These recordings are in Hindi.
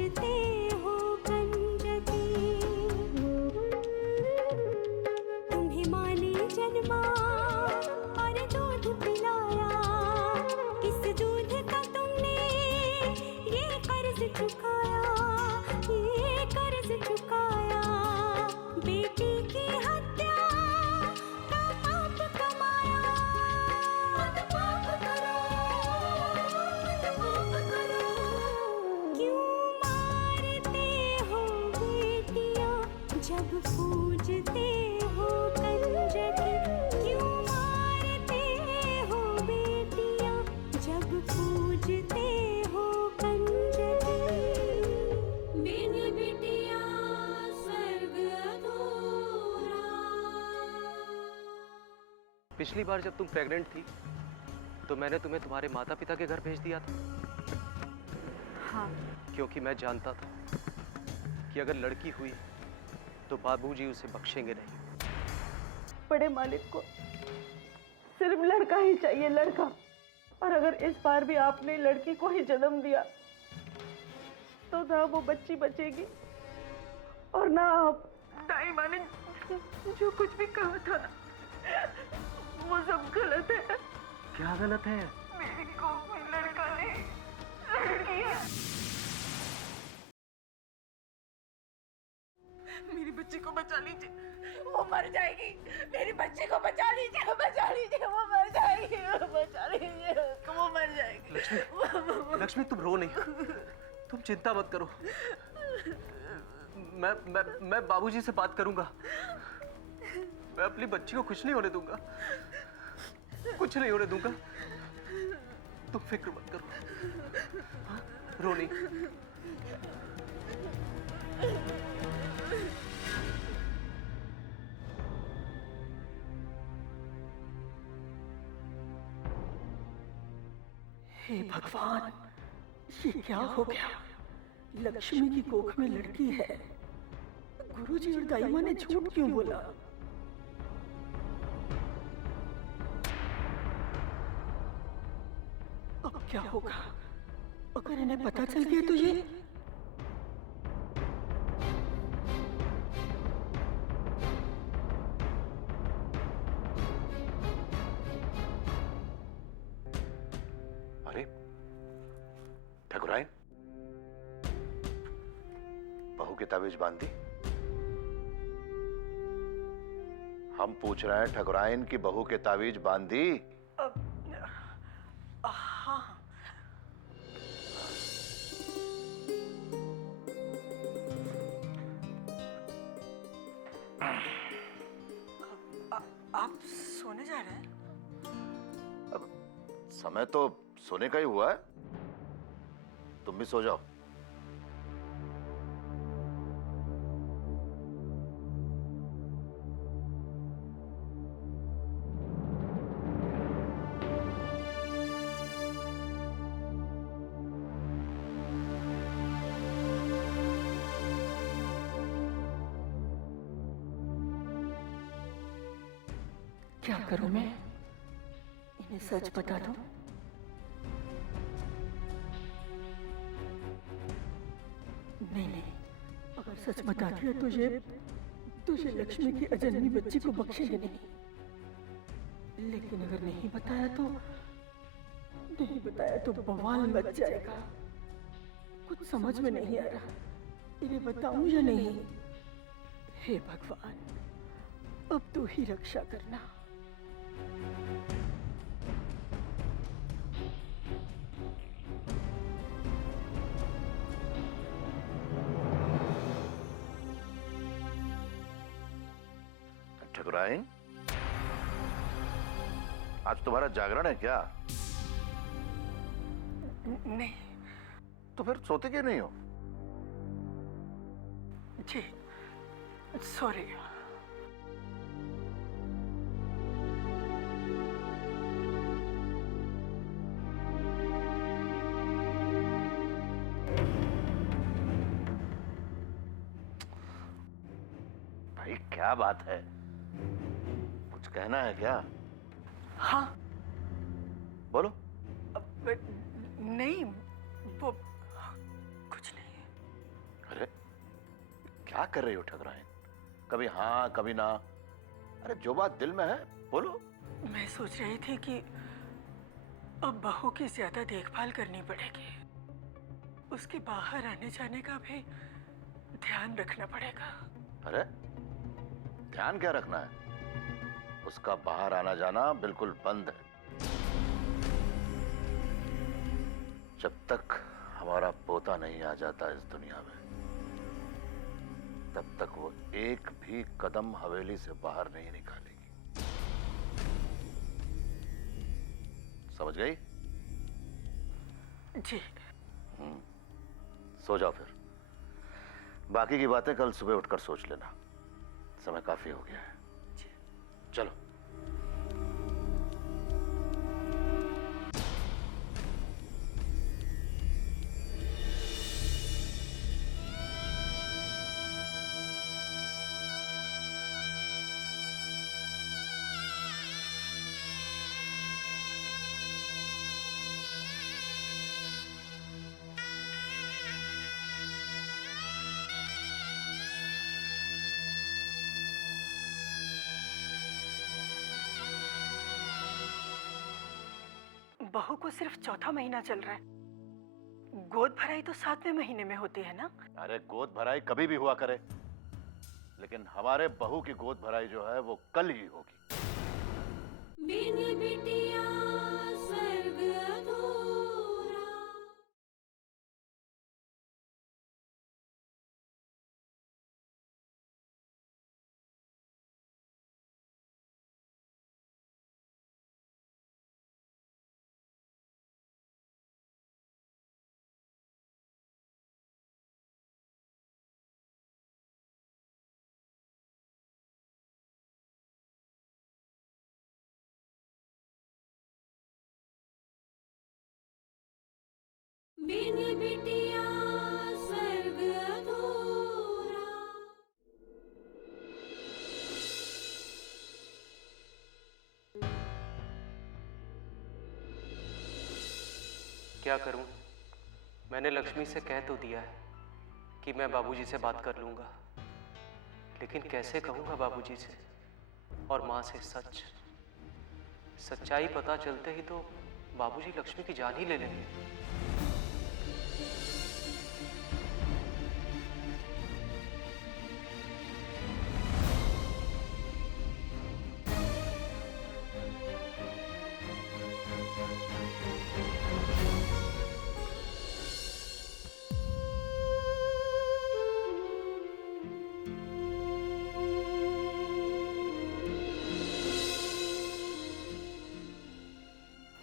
पूजते हो कंजकी, तुम्हें माँ ने जन्मा और दूध पिलाया, इस दूध का तुमने ये कर्ज चुकाया, ये कर्ज चुकाया। बेटी की हत्या का पाप कमाया, मत पाप करो, मत पाप करो। क्यों मारते हो बेटियां जब पूजते हो कंजकी, क्यों मारते हो बेटियां जब पूजते हो कंजकी। बिन बिटिया स्वर्ग अधूरा। पिछली बार जब तुम प्रेग्नेंट थी तो मैंने तुम्हें तुम्हारे माता पिता के घर भेज दिया था। हाँ। क्योंकि मैं जानता था कि अगर लड़की हुई तो बाबूजी उसे बख्शेंगे नहीं। बड़े मालिक को सिर्फ लड़का ही चाहिए, लड़का। और अगर इस बार भी आपने लड़की को ही जन्म दिया तो ना वो बच्ची बचेगी और ना आप। दाई माँ ने जो कुछ भी कहा था ना, वो सब गलत है। क्या गलत है? मेरी कोख में लड़का नहीं, लड़की है। मेरी बच्ची को बचा लीजिए, वो मर जाएगी। मेरी बच्ची को बचा लीजिए, बचा लीजिए, वो मर जाएगी, बचा लीजिए, वो मर जाएगी। लक्ष्मी, लक्ष्मी तुम रो नहीं, तुम चिंता मत करो। मैं बाबूजी से बात करूंगा। मैं अपनी बच्ची को कुछ नहीं होने दूंगा, कुछ नहीं होने दूंगा। तुम फिक्र मत करो। हाँ? रो नहीं। हे भगवान, ये क्या हो गया? लक्ष्मी की कोख में लड़की है। गुरुजी और दाई माँ ने झूठ क्यों बोला? अब क्या होगा अगर इन्हें पता चल गया तो ये? अरे ठकुराइन, बहू की ताबीज बांध दी? हम पूछ रहे हैं ठकुराइन की बहू के ताबीज बांध दी? हाँ। आप सोने जा रहे हैं? अब समय तो सोने का ही हुआ है, तुम भी सो जाओ। क्या करूं मैं? इन्हें सच बता दूं? नहीं नहीं, अगर सच बता दिया तो ये लक्ष्मी की अजन्मी बच्ची को बख्शेंगे नहीं। लेकिन अगर नहीं बताया तो बवाल मच जाएगा। कुछ समझ में नहीं आ रहा, इन्हें बताऊं या नहीं? हे भगवान, अब तू ही रक्षा करना। ठकुराइन, आज तुम्हारा जागरण है क्या? नहीं। तो फिर सोते क्यों नहीं हो? जी सॉरी। भाई क्या बात है, कुछ कहना है क्या? हाँ। बोलो। नहीं, वो कुछ नहीं। क्या कर रही हो ठकराइन? कभी हाँ कभी ना। अरे जो बात दिल में है बोलो। मैं सोच रही थी कि अब बहू की ज्यादा देखभाल करनी पड़ेगी, उसके बाहर आने जाने का भी ध्यान रखना पड़ेगा। अरे ध्यान क्या रखना है? उसका बाहर आना जाना बिल्कुल बंद है। जब तक हमारा पोता नहीं आ जाता इस दुनिया में, तब तक वो एक भी कदम हवेली से बाहर नहीं निकालेगी। समझ गई? जी। सो जाओ फिर। बाकी की बातें कल सुबह उठकर सोच लेना। समय काफी हो गया है। चलो। बहू को सिर्फ चौथा महीना चल रहा है, गोद भराई तो 7वें महीने में होती है ना? अरे गोद भराई कभी भी हुआ करे, लेकिन हमारे बहू की गोद भराई जो है वो कल ही होगी। बिन बिटिया स्वर्ग अधूरा। बिन बिटिया स्वर्ग अधूरा। क्या करूं? मैंने लक्ष्मी से कह तो दिया है कि मैं बाबूजी से बात कर लूंगा, लेकिन कैसे कहूंगा बाबूजी से और माँ से सच? सच्चाई पता चलते ही तो बाबूजी लक्ष्मी की जान ही ले लेंगे।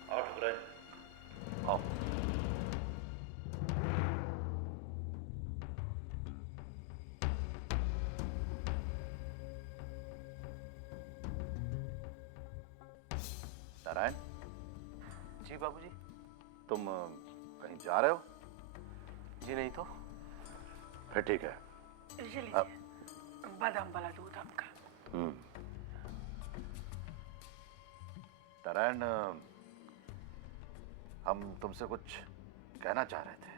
आओ ठकुराइन, आओ। नारायण। जी बाबूजी। तुम कहीं जा रहे हो? जी नहीं तो। फिर ठीक है। ये लीजिए बादाम वाला दूध आपका। नारायण, हम तुमसे कुछ कहना चाह रहे थे।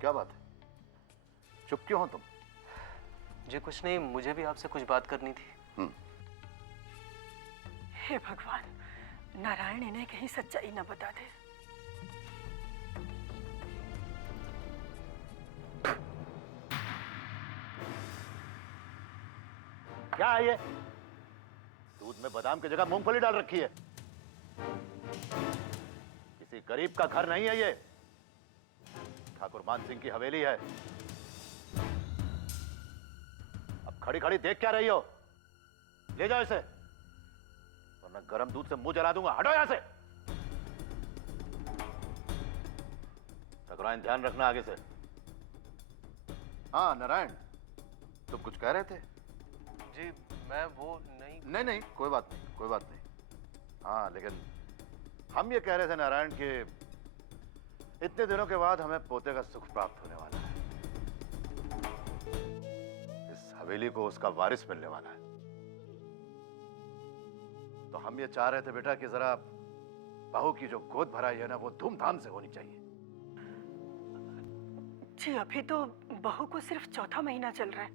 क्या बात है? चुप क्यों हो तुम? जी कुछ नहीं, मुझे भी आपसे कुछ बात करनी थी। हे भगवान, नारायण इन्हें कहीं सच्चाई न बता दे। क्या है ये? दूध में बादाम की जगह मूंगफली डाल रखी है। किसी गरीब का घर नहीं है ये, ठाकुर मान सिंह की हवेली है। अब खड़ी खड़ी देख क्या रही हो? ले जाओ इसे, वरना गर्म दूध से मुंह जला दूंगा। हटो यहां से। ठकुराइन, ध्यान रखना आगे से। हाँ नारायण, तुम कुछ कह रहे थे? जी मैं वो नहीं। नहीं, कोई बात नहीं, कोई बात नहीं। हाँ, लेकिन हम ये कह रहे थे नारायण कि इतने दिनों के बाद हमें पोते का सुख प्राप्त होने वाला है। इस हवेली को उसका वारिस मिलने वाला है। तो हम ये चाह रहे थे बेटा कि जरा बहू की जो गोद भराई है ना, वो धूमधाम से होनी चाहिए। जी अभी तो बहू को सिर्फ चौथा महीना चल रहा है।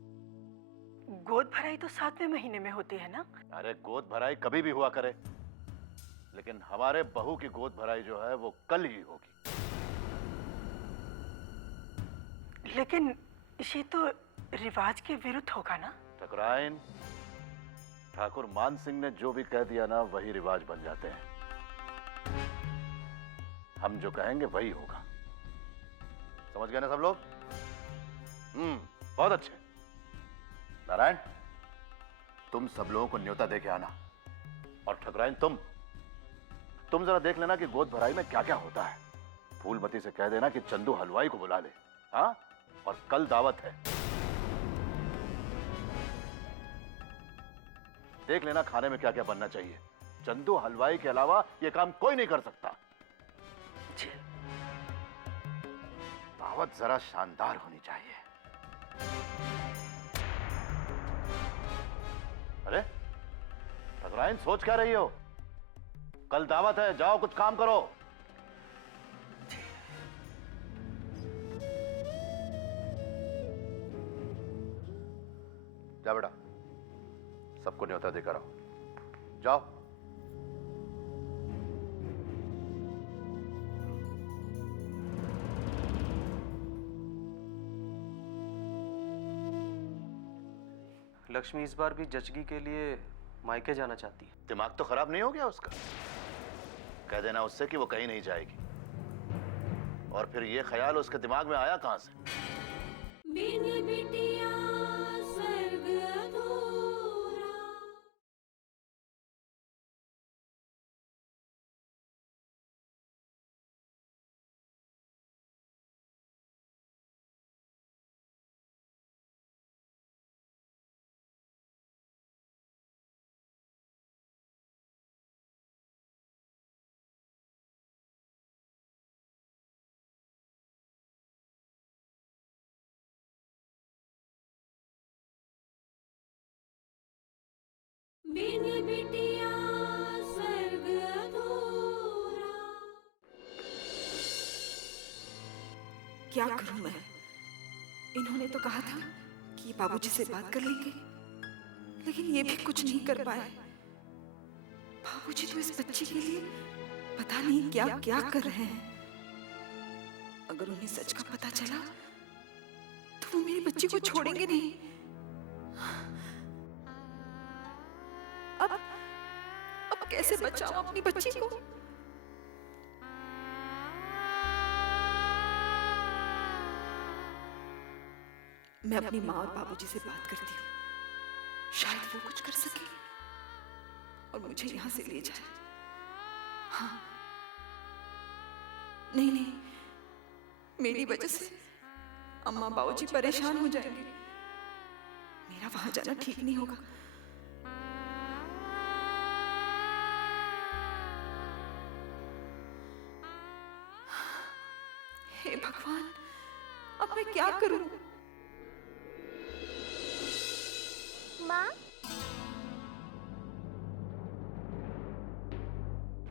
गोद भराई तो 7वें महीने में होती है ना? अरे गोद भराई कभी भी हुआ करे, लेकिन हमारे बहू की गोद भराई जो है वो कल ही होगी। लेकिन ये तो रिवाज के विरुद्ध होगा ना? ठकुराइन, ठाकुर मान सिंह ने जो भी कह दिया ना वही रिवाज बन जाते हैं। हम जो कहेंगे वही होगा। समझ गए ना सब लोग? बहुत अच्छे। नारायण, तुम सब लोगों को न्योता दे के आना। और ठकुराइन, तुम जरा देख लेना कि गोद भराई में क्या क्या होता है। फूलमती से कह देना कि चंदू हलवाई को बुला ले। हाँ, और कल दावत है। देख लेना खाने में क्या क्या बनना चाहिए। चंदू हलवाई के अलावा यह काम कोई नहीं कर सकता। दावत जरा शानदार होनी चाहिए। अरे ठकुराइन, सोच क्या रही हो? कल दावत है, जाओ कुछ काम करो। जा बेटा, सबको न्योता देकर आओ। जाओ। लक्ष्मी इस बार भी जचगी के लिए मायके जाना चाहती है। दिमाग तो खराब नहीं हो गया उसका? कह देना उससे कि वो कहीं नहीं जाएगी। और फिर ये ख्याल उसके दिमाग में आया कहां से? बिन बिटिया स्वर्ग अधूरा। बिन बिटिया स्वर्ग अधूरा। क्या करूं मैं? इन्होंने तो कहा था कि बाबूजी से बात कर लेंगे, लेकिन ये भी कुछ नहीं कर पाए। बाबूजी तो इस बच्ची के लिए पता नहीं क्या क्या कर रहे हैं। अगर उन्हें सच का पता चला तो वो मेरी बच्ची को छोड़ेंगे नहीं। अब कैसे बचाऊं अपनी बच्ची को? मैं अपनी माँ और बाबूजी से बात करती हूँ, शायद वो कुछ कर सके और मुझे यहाँ से ले जाए। हाँ, नहीं, मेरी वजह से अम्मा बाबूजी परेशान हो जाएंगे। मेरा वहां जाना ठीक नहीं होगा। हे भगवान, अब मैं क्या करूं? माँ,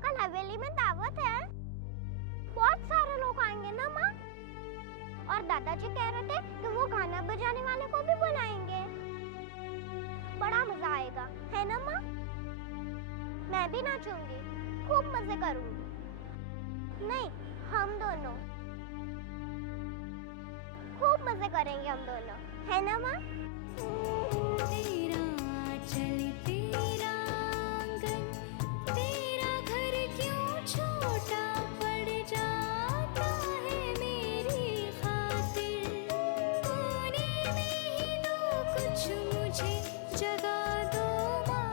कल हवेली में दावत है। बहुत सारे लोग आएंगे ना माँ? और दादाजी कह रहे थे कि वो गाना बजाने वाले को भी बुलाएंगे। बड़ा मजा आएगा, है ना माँ? मैं भी नाचूंगी, खूब मजे करूंगी। नहीं, हम दोनों खूब मजे करेंगे, हम दोनों, है ना माँ? तेरा चल तेरा आंगन, तेरा घर क्यों छोटा पड़ जाता है मेरी खातिर। कोने में ही दो कुछ मुझे जगा दो माँ,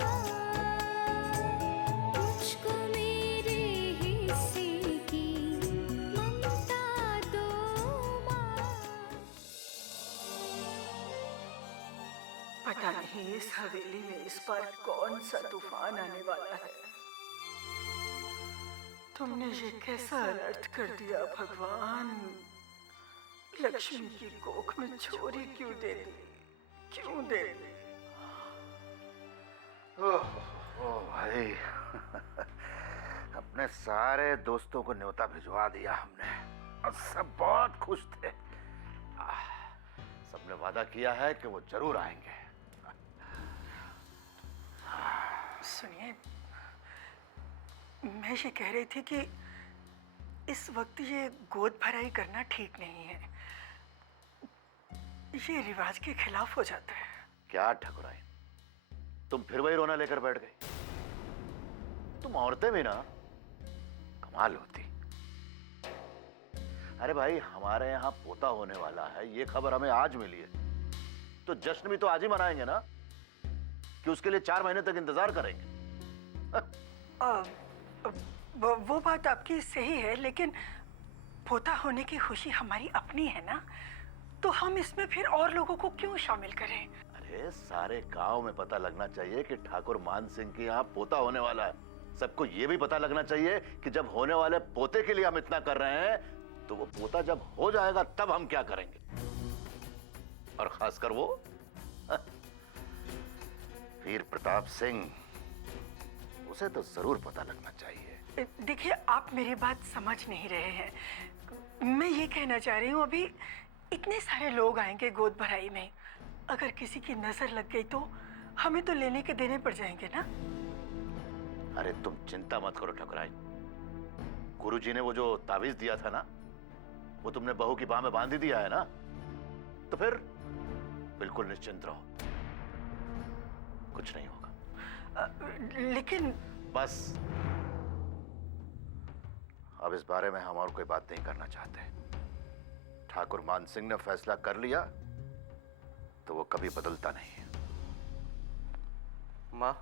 मुझको मेरे हिस्से की ममता दो माँ। पता नहीं इस हवेली में इस बार कौन सा तूफान आने वाला है। तुमने ये कैसा अनर्थ कर दिया भगवान? लक्ष्मी की कोख में छोरी क्यों दे दी? क्यों दे दी? ओह भाई, अपने सारे दोस्तों को न्योता भिजवा दिया हमने और सब बहुत खुश थे। हमने वादा किया है कि वो जरूर आएंगे। सुनिए, मैं ये कह रही थी कि इस वक्त ये गोद भराई करना ठीक नहीं है। ये रिवाज के खिलाफ हो जाता है। क्या ठकुराइन, तुम फिर वही रोना लेकर बैठ गई? तुम औरतें भी ना कमाल होती। अरे भाई, हमारे यहाँ पोता होने वाला है, ये खबर हमें आज मिली है, तो जश्न भी तो आज ही मनाएंगे ना, कि उसके लिए 4 महीने तक इंतजार करेंगे? वो बात आपकी सही है, लेकिन पोता होने की खुशी हमारी अपनी है ना, तो हम इसमें फिर और लोगों को क्यों शामिल करें? अरे सारे गांव में पता लगना चाहिए कि ठाकुर मान सिंह के यहाँ पोता होने वाला है। सबको ये भी पता लगना चाहिए कि जब होने वाले पोते के लिए हम इतना कर रहे हैं, तो वो पोता जब हो जाएगा तब हम क्या करेंगे। और खासकर वो वीर प्रताप सिंह, उसे तो जरूर पता लगना चाहिए। देखिए, आप मेरी बात समझ नहीं रहे हैं। मैं ये कहना चाह रही हूँ, अभी इतने सारे लोग आएंगे गोद भराई में, अगर किसी की नजर लग गई तो हमें तो लेने के देने पड़ जाएंगे ना। अरे तुम चिंता मत करो ठकुराइन, गुरुजी ने वो जो तावीज दिया था ना, वो तुमने बहू की बाह में बांध ही दिया है ना, तो फिर बिल्कुल निश्चिंत रहो, कुछ नहीं होगा। लेकिन बस अब इस बारे में हम और कोई बात नहीं करना चाहते। ठाकुर मान सिंह ने फैसला कर लिया तो वो कभी बदलता नहीं है। माँ,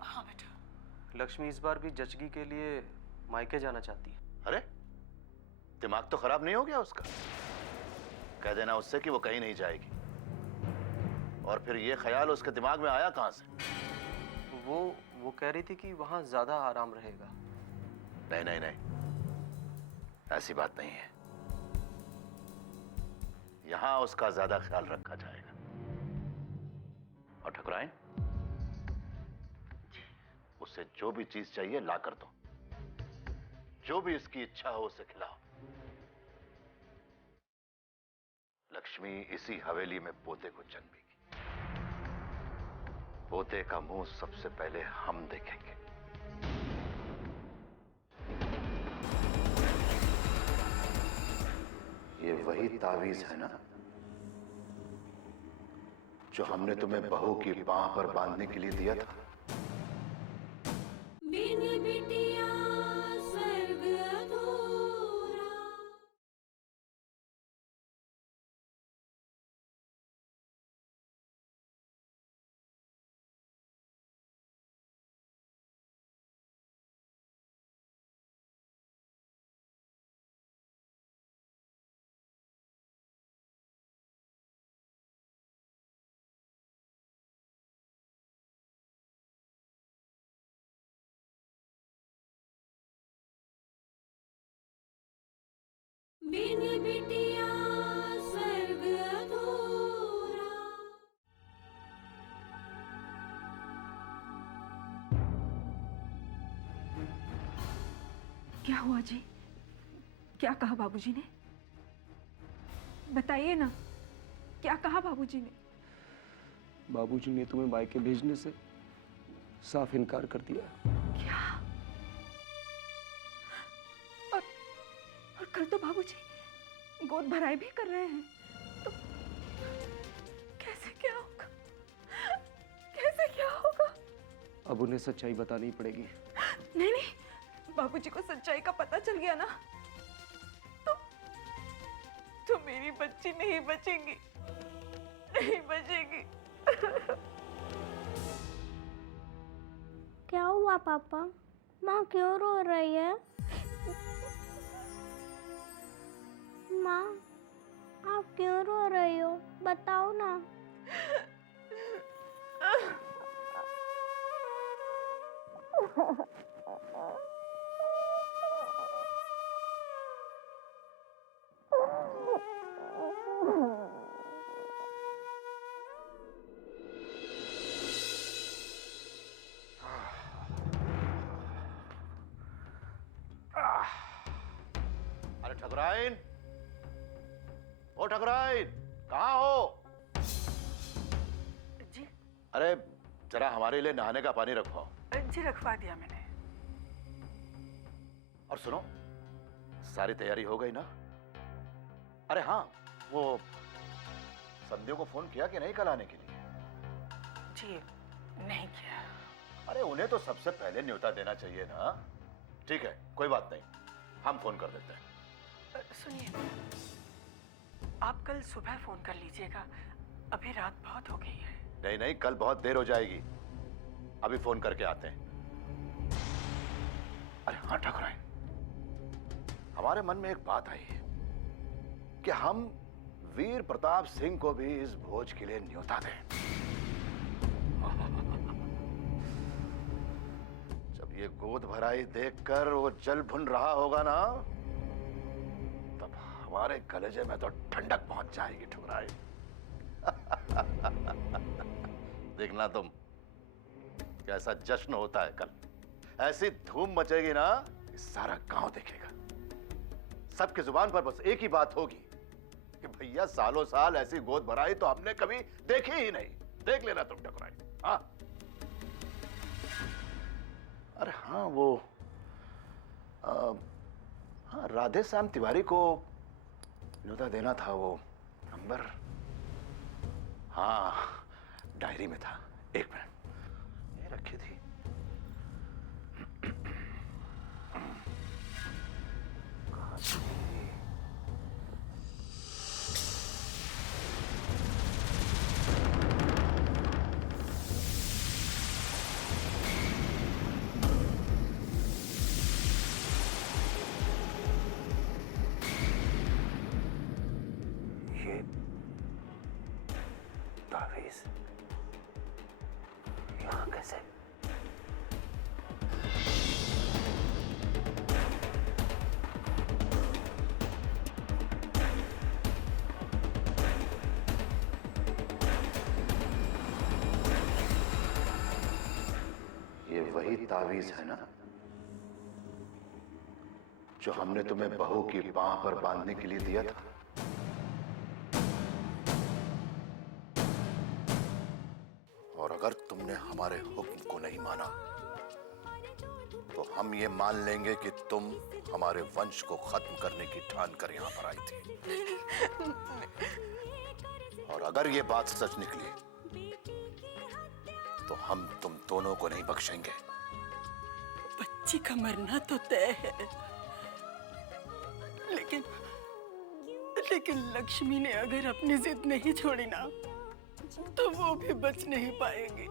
हाँ बेटा। लक्ष्मी इस बार भी जचगी के लिए मायके जाना चाहती है। अरे दिमाग तो खराब नहीं हो गया उसका? कह देना उससे कि वो कहीं नहीं जाएगी। और फिर ये ख्याल उसके दिमाग में आया कहां से? वो कह रही थी कि वहां ज्यादा आराम रहेगा। नहीं नहीं नहीं, ऐसी बात नहीं है। यहां उसका ज्यादा ख्याल रखा जाएगा। और ठकुराइन, उसे जो भी चीज चाहिए ला कर दो, जो भी इसकी इच्छा हो उसे खिलाओ। लक्ष्मी इसी हवेली में पोते को जन्मेगी। पोते का मुंह सबसे पहले हम देखेंगे। ये वही तावीज है ना जो हमने तुम्हें बहू की बाह पर बांधने के लिए दिया था? बिन बिटिया स्वर्ग अधूरा। बिन बिटिया स्वर्ग अधूरा। क्या हुआ जी? क्या कहा बाबूजी ने? बताइए ना, क्या कहा बाबूजी ने? बाबूजी ने तुम्हें मायके भेजने से साफ इनकार कर दिया। क्या? और कल तो बाबूजी गोद भराई भी कर रहे हैं, तो कैसे क्या होगा? कैसे क्या होगा? अब उन्हें सच्चाई बतानी पड़ेगी। नहीं नहीं, बाबूजी को सच्चाई का पता चल गया ना, तो मेरी बच्ची नहीं बचेगी, नहीं बचेगी। क्या हुआ पापा? माँ क्यों रो रही है? माँ, आप क्यों रो रही हो? बताओ ना। अरे ठकुराइन, ओ ठकुराइन, कहाँ हो? जी अरे जरा हमारे लिए नहाने का पानी रखवाओ। जी रखवा दिया मैंने। और सुनो, सारी तैयारी हो गई ना? अरे हाँ, वो संध्या को फोन किया कि नहीं कल आने के लिए? जी नहीं किया। अरे उन्हें तो सबसे पहले न्योता देना चाहिए ना। ठीक है, कोई बात नहीं, हम फोन कर देते हैं। सुनिए, आप कल सुबह फोन कर लीजिएगा, अभी रात बहुत हो गई है। नहीं नहीं, कल बहुत देर हो जाएगी, अभी फोन करके आते हैं। अरे हाँ ठाकुराइन, हमारे मन में एक बात आई है कि हम वीर प्रताप सिंह को भी इस भोज के लिए न्योता दें। जब ये गोद भराई देखकर वो जल भुन रहा होगा ना, तब हमारे कलेजे में तो ठंडक पहुंच जाएगी ठुकराई। देखना तुम, कैसा जश्न होता है कल। ऐसी धूम मचेगी ना कि सारा गांव देखेगा। सबकी जुबान पर बस एक ही बात होगी कि भैया सालों साल ऐसी गोद भराई तो हमने कभी देखी ही नहीं। देख लेना तुम ठकुराई। हाँ अरे हाँ, वो हाँ, राधे श्याम तिवारी को न्योता देना था। वो नंबर हाँ डायरी में था, एक मिनट, ये रखी थी। कहाँ थी? ये तावीज़ यहाँ कैसे? ये वही तावीज़ है ना जो हमने तुम्हें बहू की बाह पर बांधने के लिए दिया था? और अगर तुमने हमारे हुक्म को नहीं माना तो हम ये मान लेंगे कि तुम हमारे वंश को खत्म करने की ठान कर यहाँ पर आई थी। और अगर ये बात सच निकली तो हम तुम दोनों को नहीं बख्शेंगे। बच्ची का मरना तो तय है, लेकिन लक्ष्मी ने अगर अपनी जिद नहीं छोड़ी ना, तो वो भी बच नहीं पाएगी।